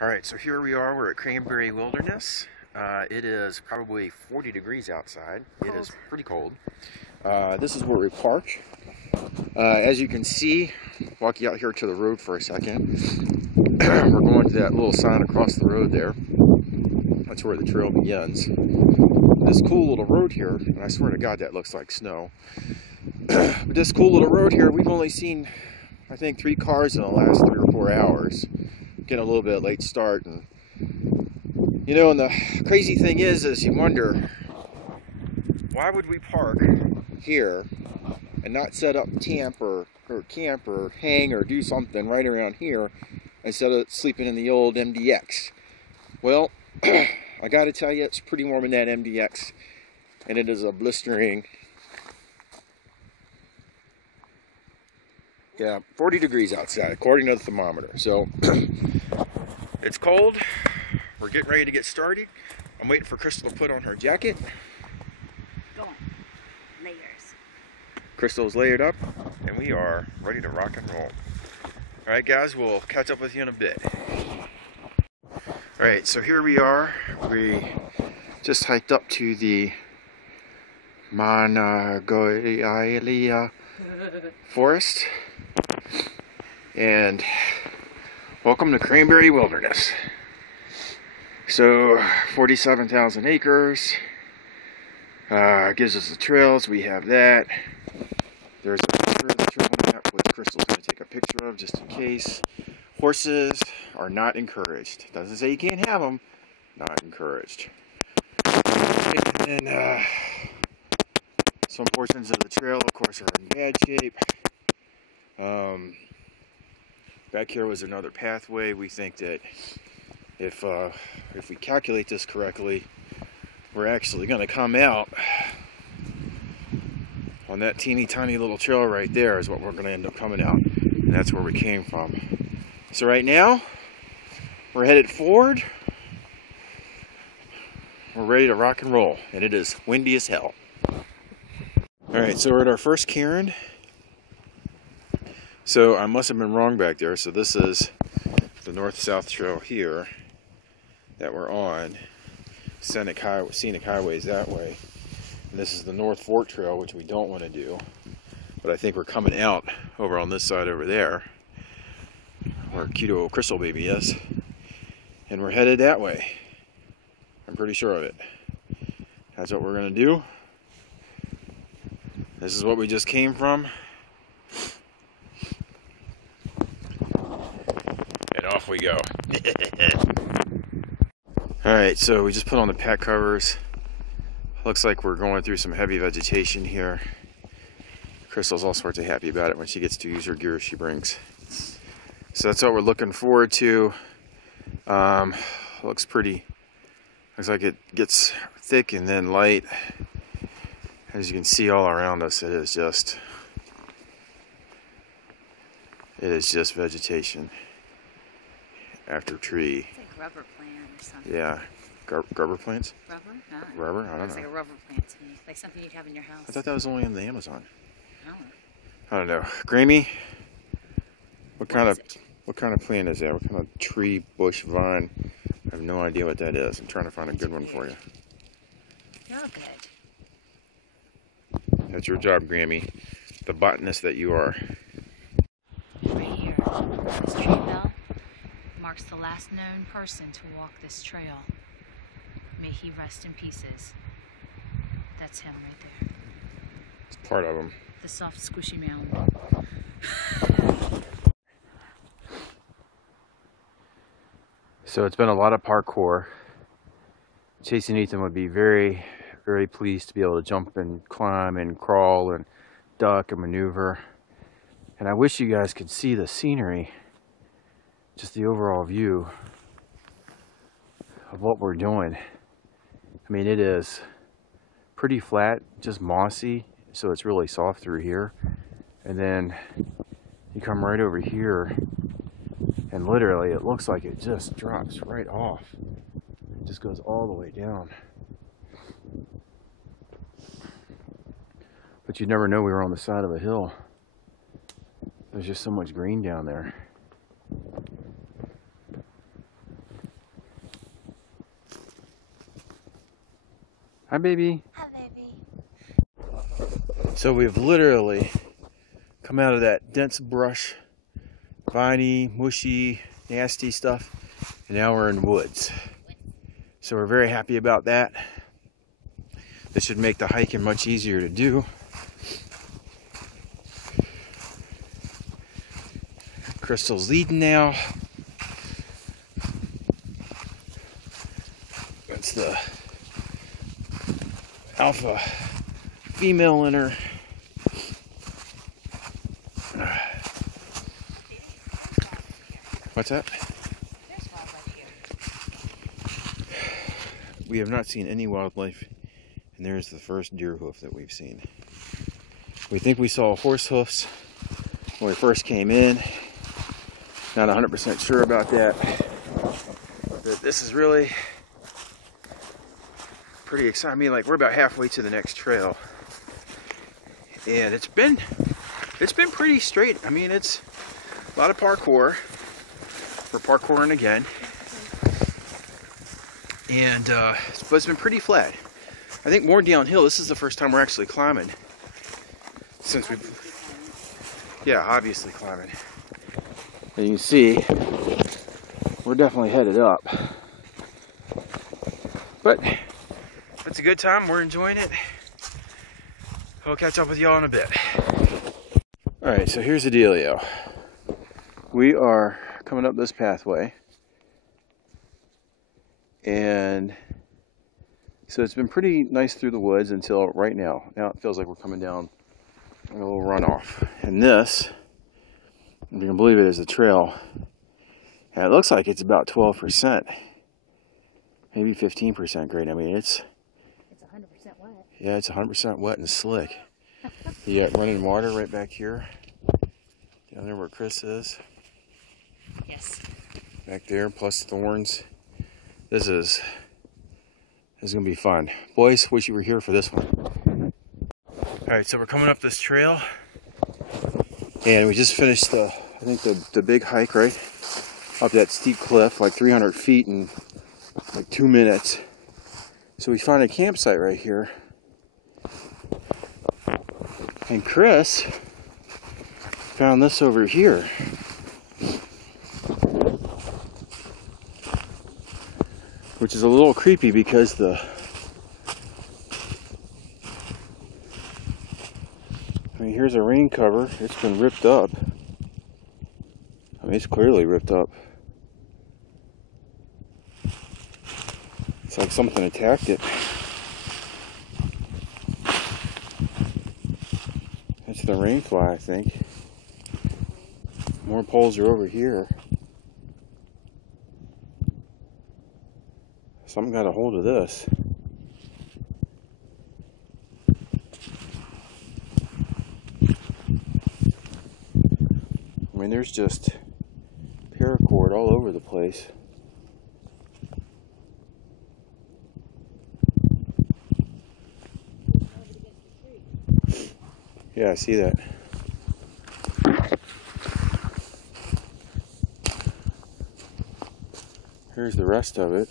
Alright, so here we are, we're at Cranberry Wilderness. It is probably 40 degrees outside. It is pretty cold. This is where we park. As you can see, walking out here to the road for a second, we're going to that little sign across the road there. That's where the trail begins. This cool little road here, and I swear to God that looks like snow. But this cool little road here, we've only seen, I think, 3 cars in the last 3 or 4 hours. Getting a little bit late start, and you know, and the crazy thing is you wonder, why would we park here and not set up camp or hang or do something right around here instead of sleeping in the old MDX? Well, I gotta tell you, it's pretty warm in that MDX, and it is a blistering, 40 degrees outside according to the thermometer. So it's cold. We're getting ready to get started. I'm waiting for Crystal to put on her jacket. Go on. Layers. Crystal's layered up, and we are ready to rock and roll. Alright guys, we'll catch up with you in a bit. Alright, so here we are. We just hiked up to the Monagoilia forest. And welcome to Cranberry Wilderness. So 47,000 acres. Gives us the trails. We have that. There's a picture of the trail map, which Crystal's going to take a picture of just in case. Horses are not encouraged. Doesn't say you can't have them. Not encouraged. And then some portions of the trail, of course, are in bad shape. Back here was another pathway. We think that if we calculate this correctly, we're actually going to come out on that teeny tiny little trail right there is what we're going to end up coming out. And that's where we came from. So right now, we're headed forward. We're ready to rock and roll. And it is windy as hell. Alright, so we're at our first cairn. So I must have been wrong back there. So this is the north-south trail here that we're on. Scenic highways that way. And this is the North Fork Trail, which we don't want to do. But I think we're coming out over on this side over there, where cute old Crystal baby is. And we're headed that way. I'm pretty sure of it. That's what we're going to do. This is what we just came from. And off we go. Alright, so we just put on the pack covers. Looks like we're going through some heavy vegetation here. Crystal's all sorts of happy about it when she gets to use her gear she brings. So that's what we're looking forward to. Looks like it gets thick and then light. As you can see all around us, it is just vegetation after tree. It's like rubber plant or something. Yeah. Rubber plants? Rubber? No. Rubber? I don't know. It's like a rubber plant to me. Like something you'd have in your house. I thought that was only in the Amazon. I don't know. Grammy, what kind of plant is that? What kind of tree, bush, vine? I have no idea what that is. I'm trying to find a good one for you. You're all good. That's your job, Grammy. The botanist that you are. Right here, this tree bell marks the last known person to walk this trail. May he rest in pieces. That's him right there. It's part of him. The soft, squishy mound. So it's been a lot of parkour. Chase and Ethan would be very, very pleased to be able to jump and climb and crawl and duck and maneuver. And I wish you guys could see the scenery, just the overall view of what we're doing. I mean, it is pretty flat, just mossy, so it's really soft through here. And then you come right over here, and literally it looks like it just drops right off. It just goes all the way down. But you'd never know we were on the side of a hill. There's just so much green down there. Hi, baby. Hi, baby. So we've literally come out of that dense brush, viney, mushy, nasty stuff, and now we're in woods. So we're very happy about that. This should make the hiking much easier to do. Crystal's leading now. That's the alpha female in her. What's that? We have not seen any wildlife, and there's the first deer hoof that we've seen. We think we saw horse hoofs when we first came in. Not 100% sure about that. But this is really pretty exciting. I mean, like, we're about halfway to the next trail, and it's been pretty straight. I mean, it's a lot of parkour. We're parkouring again, and but it's been pretty flat. I think more downhill. This is the first time we're actually climbing since yeah, obviously climbing. And you can see we're definitely headed up, but it's a good time. We're enjoying it. I'll catch up with y'all in a bit. All right, so here's the dealio. We are coming up this pathway, and so it's been pretty nice through the woods until right now. Now it feels like we're coming down a little runoff, and this, if you can believe it, is a trail, and it looks like it's about 12%, maybe 15% grade. I mean, it's 100% wet. Yeah, it's 100% wet and slick. You got running water right back here, down there where Chris is. Yes. Back there, plus thorns. This is gonna be fun. Boys, wish you were here for this one. Alright, so we're coming up this trail, and we just finished I think the big hike, right? Up that steep cliff, like 300 feet in like 2 minutes. So we found a campsite right here. And Chris found this over here. Which is a little creepy because I mean, here's a rain cover. It's been ripped up. I mean, it's clearly ripped up. It's like something attacked it. That's the rainfly, I think. More poles are over here. Something got a hold of this. I mean, there's just paracord all over the place. Yeah, I see that. Here's the rest of it.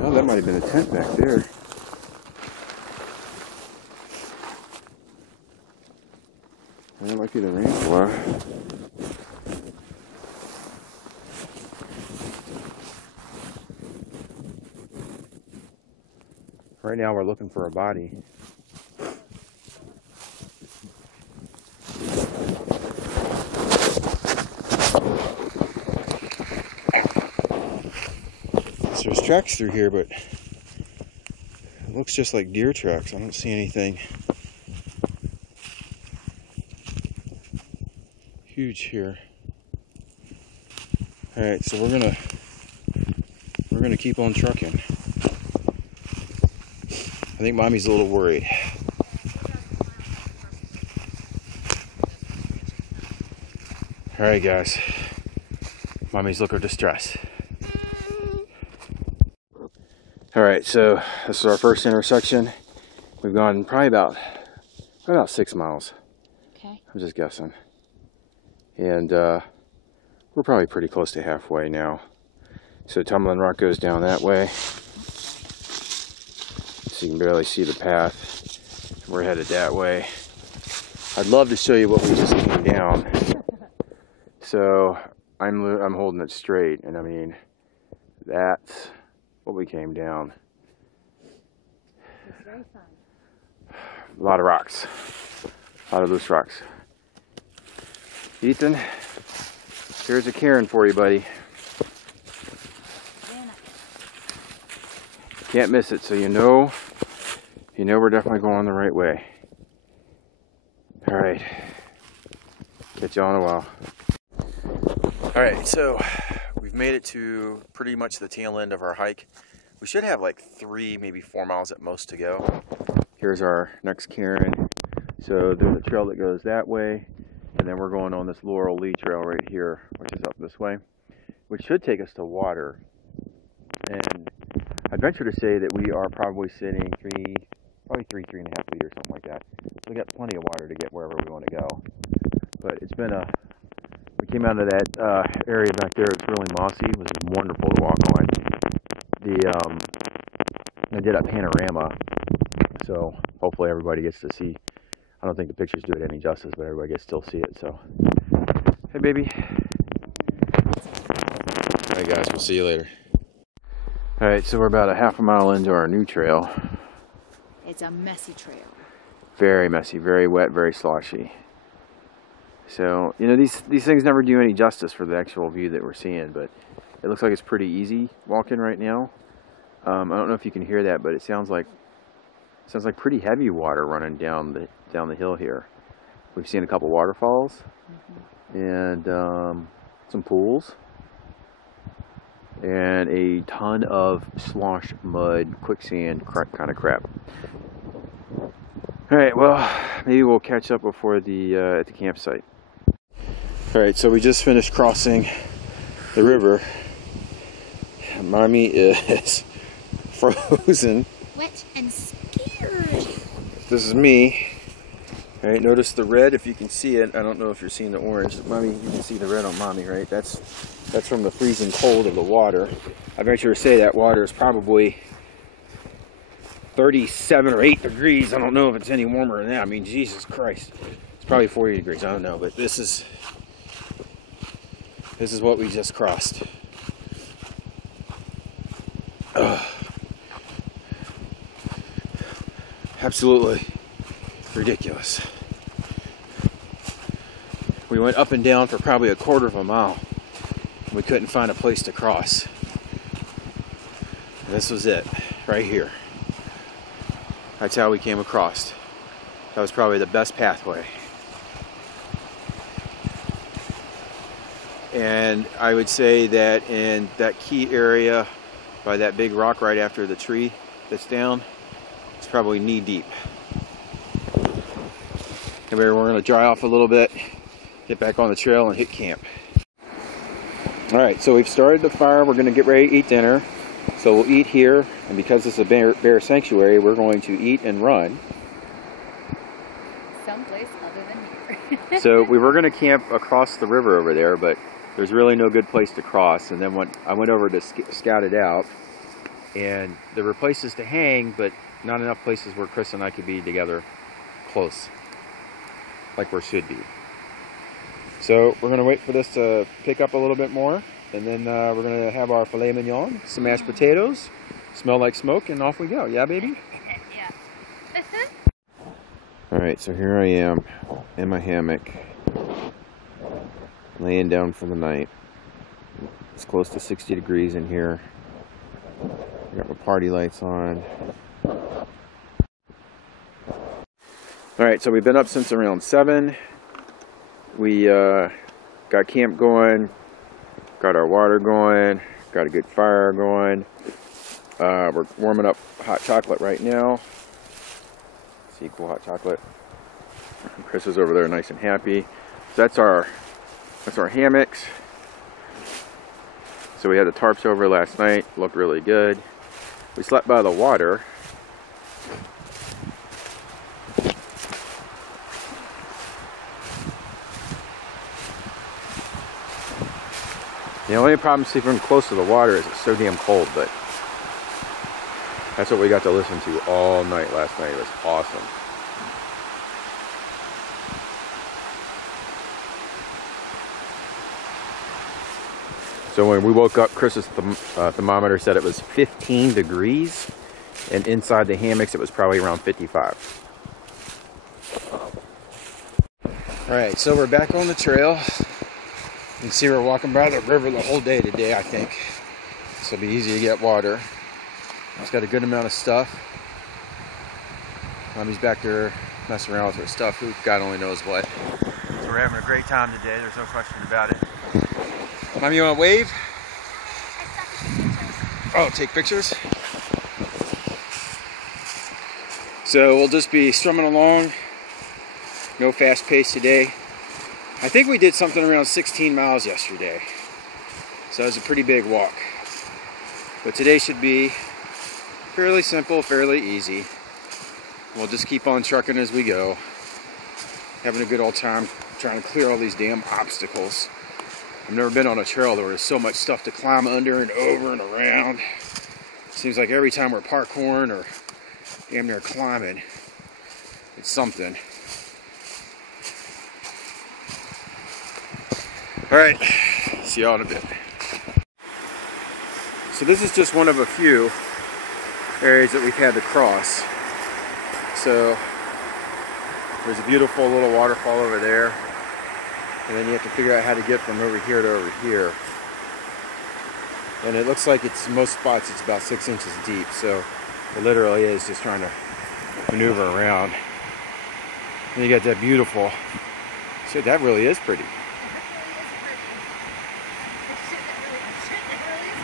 Oh, that might have been a tent back there. That might be the rainfly. Right now we're looking for a body. There's tracks through here, but it looks just like deer tracks. I don't see anything huge here. All right, so we're gonna keep on trucking. I think Mommy's a little worried. All right, guys. Mommy's looking distressed. All right, so this is our first intersection. We've gone probably about 6 miles. Okay. I'm just guessing. And we're probably pretty close to halfway now. So Tumbling Rock goes down that way. So you can barely see the path. We're headed that way. I'd love to show you what we just came down. So I'm holding it straight, and I mean, that's what we came down. It's very fun. A lot of rocks. A lot of loose rocks. Ethan, here's a cairn for you, buddy. Can't miss it, so you know we're definitely going the right way. All right, catch y'all in a while. All right, so we've made it to pretty much the tail end of our hike. We should have like 3, maybe 4 miles at most to go. Here's our next cairn. So there's a trail that goes that way, and then we're going on this Laurel Lee Trail right here, which is up this way, which should take us to water. And I'd venture to say that we are probably sitting probably 3.5 liters, something like that. So we got plenty of water to get wherever we want to go. But it's been we came out of that area back there. It's really mossy. It was wonderful to walk on. I did a panorama, so hopefully everybody gets to see. I don't think the pictures do it any justice, but everybody gets to still see it. So, hey, baby. All right, guys. We'll see you later. All right, so we're about a half a mile into our new trail. It's a messy trail. Very messy, very wet, very sloshy. So, you know, these things never do any justice for the actual view that we're seeing, but it looks like it's pretty easy walking right now. I don't know if you can hear that, but it sounds like pretty heavy water running down the hill here. We've seen a couple waterfalls and some pools. And a ton of slosh, mud, quicksand kind of crap. All right, well, maybe we'll catch up before the at the campsite. All right, so we just finished crossing the river. Mommy is frozen. Wet and scared. This is me. All right, notice the red if you can see it. I don't know if you're seeing the orange. Mommy, you can see the red on Mommy, right? That's from the freezing cold of the water. I venture to say that water is probably 37 or 8 degrees. I don't know if it's any warmer than that. I mean, Jesus Christ. It's probably 40 degrees. I don't know, but this is what we just crossed. Ugh. Absolutely ridiculous. We went up and down for probably a quarter of a mile. We couldn't find a place to cross. And this was it, right here. That's how we came across. That was probably the best pathway. And I would say that in that key area by that big rock right after the tree that's down, it's probably knee deep. And we're going to dry off a little bit, get back on the trail and hit camp. Alright, so we've started the fire. We're going to get ready to eat dinner. So we'll eat here, and because this is a bear sanctuary, we're going to eat and run. Someplace other than here. So we were going to camp across the river over there, but there's really no good place to cross. And then when I went over to scout it out, and there were places to hang, but not enough places where Chris and I could be together close, like we should be. So we're going to wait for this to pick up a little bit more, and then we're going to have our filet mignon, some mashed potatoes, smell like smoke, and off we go. Yeah, baby? Yeah. Alright, so here I am in my hammock, laying down for the night. It's close to 60 degrees in here. I got my party lights on. Alright, so we've been up since around 7. We got camp going, got our water going, got a good fire going. We're warming up hot chocolate right now. See, cool hot chocolate. Chris is over there nice and happy. So that's our hammocks. So we had the tarps over last night, looked really good. We slept by the water. The only problem sleeping close to the water is it's so damn cold, but That's what we got to listen to all night last night. It was awesome. So when we woke up, Chris's thermometer said it was 15 degrees, and inside the hammocks it was probably around 55. All right, so we're back on the trail. You can see we're walking by the river the whole day today, I think. So it'll be easy to get water. It's got a good amount of stuff. Mommy's back there messing around with her stuff. Who God only knows what. So we're having a great time today. There's no question about it. Mommy, you want to wave? Oh, take pictures? So we'll just be strumming along. No fast pace today. I think we did something around 16 miles yesterday. So it was a pretty big walk. But today should be fairly simple, fairly easy. We'll just keep on trucking as we go. Having a good old time trying to clear all these damn obstacles. I've never been on a trail where there's so much stuff to climb under and over and around. Seems like every time we're parkouring or damn near climbing, it's something. Alright, see y'all in a bit. So this is just one of a few areas that we've had to cross. So there's a beautiful little waterfall over there. And then you have to figure out how to get from over here to over here. And it looks like it's, most spots it's about 6 inches deep. So it literally is just trying to maneuver around. And you got that beautiful, shit, that really is pretty.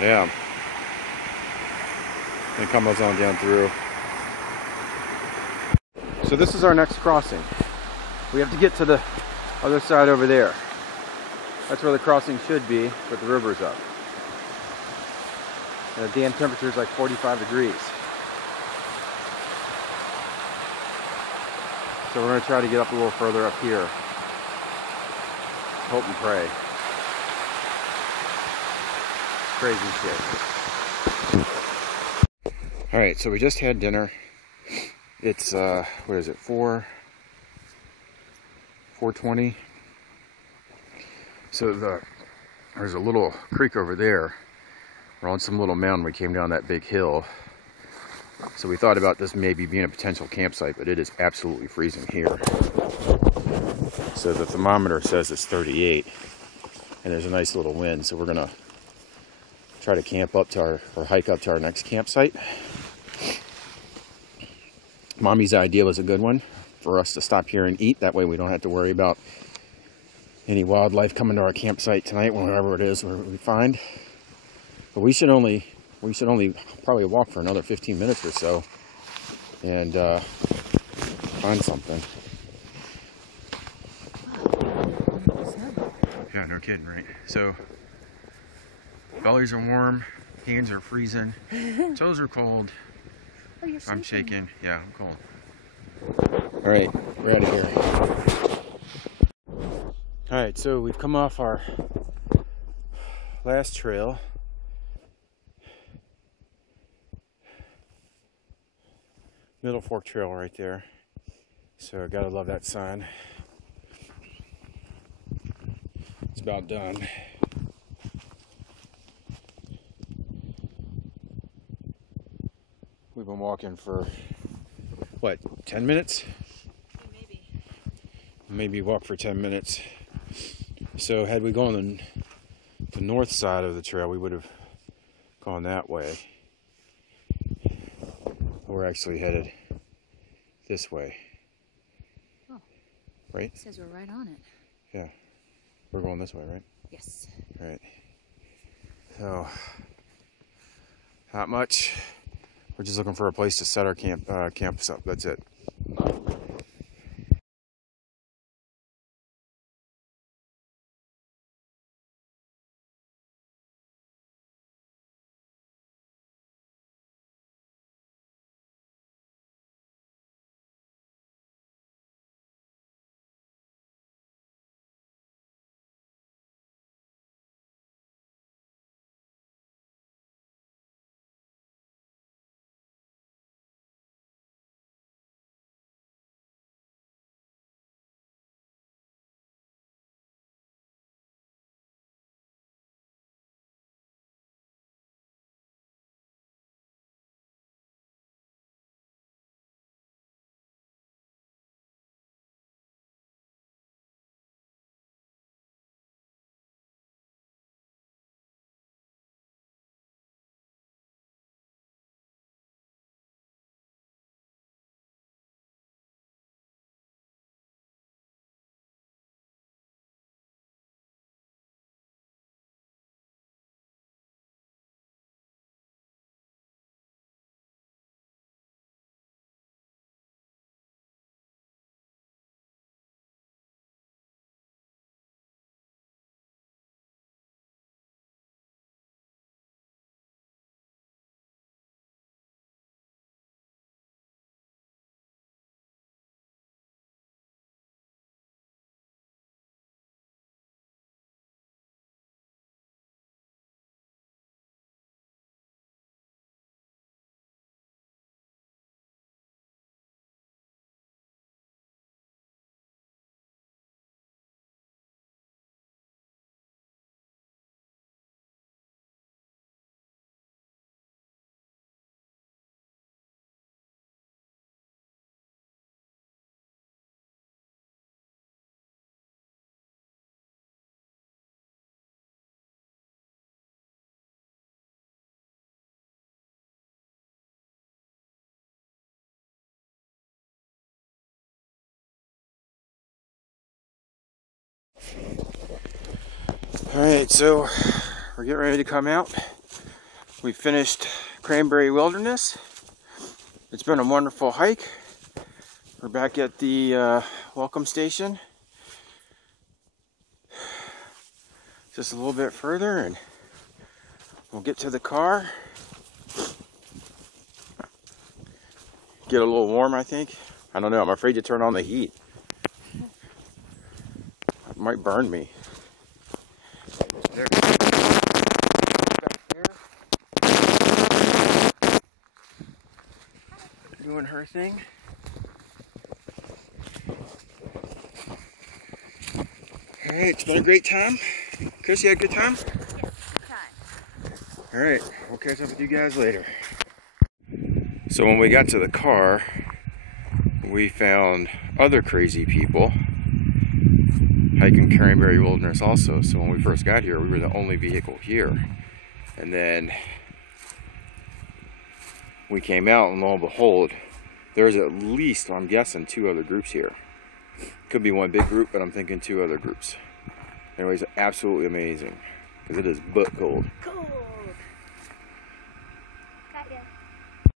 Yeah. And it comes on down through. So this is our next crossing. We have to get to the other side over there. That's where the crossing should be, but the river's up. And the damn temperature is like 45 degrees. So we're going to try to get up a little further up here. Hope and pray. Crazy shit. Alright, so we just had dinner. It's, what is it, 4:20. So there's a little creek over there. We're on some little mountain. We came down that big hill. So we thought about this maybe being a potential campsite, but it is absolutely freezing here. So the thermometer says it's 38, and there's a nice little wind. So we're gonna try to camp up to our, or hike up to our next campsite. Mommy's idea was a good one, for us to stop here and eat. That way we don't have to worry about any wildlife coming to our campsite tonight, wherever it is where we find. But we should only probably walk for another 15 minutes or so and find something. Yeah, no kidding, right? So bellies are warm, hands are freezing, toes are cold. Oh, you're I'm shaking. shaking. Yeah, I'm cold. All right, we're out of here. All right, so we've come off our last trail. Middle Fork Trail right there. So gotta love that sign. It's about done. We've been walking for, what, 10 minutes? Maybe. Maybe walk for 10 minutes. So had we gone the north side of the trail, we would have gone that way. We're actually headed this way. Oh. Right? It says we're right on it. Yeah. We're going this way, right? Yes. Right. So, not much. We're just looking for a place to set our campus up. That's it. Alright, so we're getting ready to come out. We finished Cranberry Wilderness. It's been a wonderful hike. We're back at the welcome station. Just a little bit further and we'll get to the car. Get a little warm, I think. I don't know, I'm afraid to turn on the heat. It might burn me. There. Back here. Doing her thing. Alright, it's been a great time. Chris, you had a good time? Yes, good time. Alright, we'll catch up with you guys later. So when we got to the car, we found other crazy people hiking Cranberry Wilderness also. So when we first got here, we were the only vehicle here. And then we came out and lo and behold, there's at least, I'm guessing, 2 other groups here. Could be one big group, but I'm thinking 2 other groups. Anyways, absolutely amazing, because it is butt cold. Cold.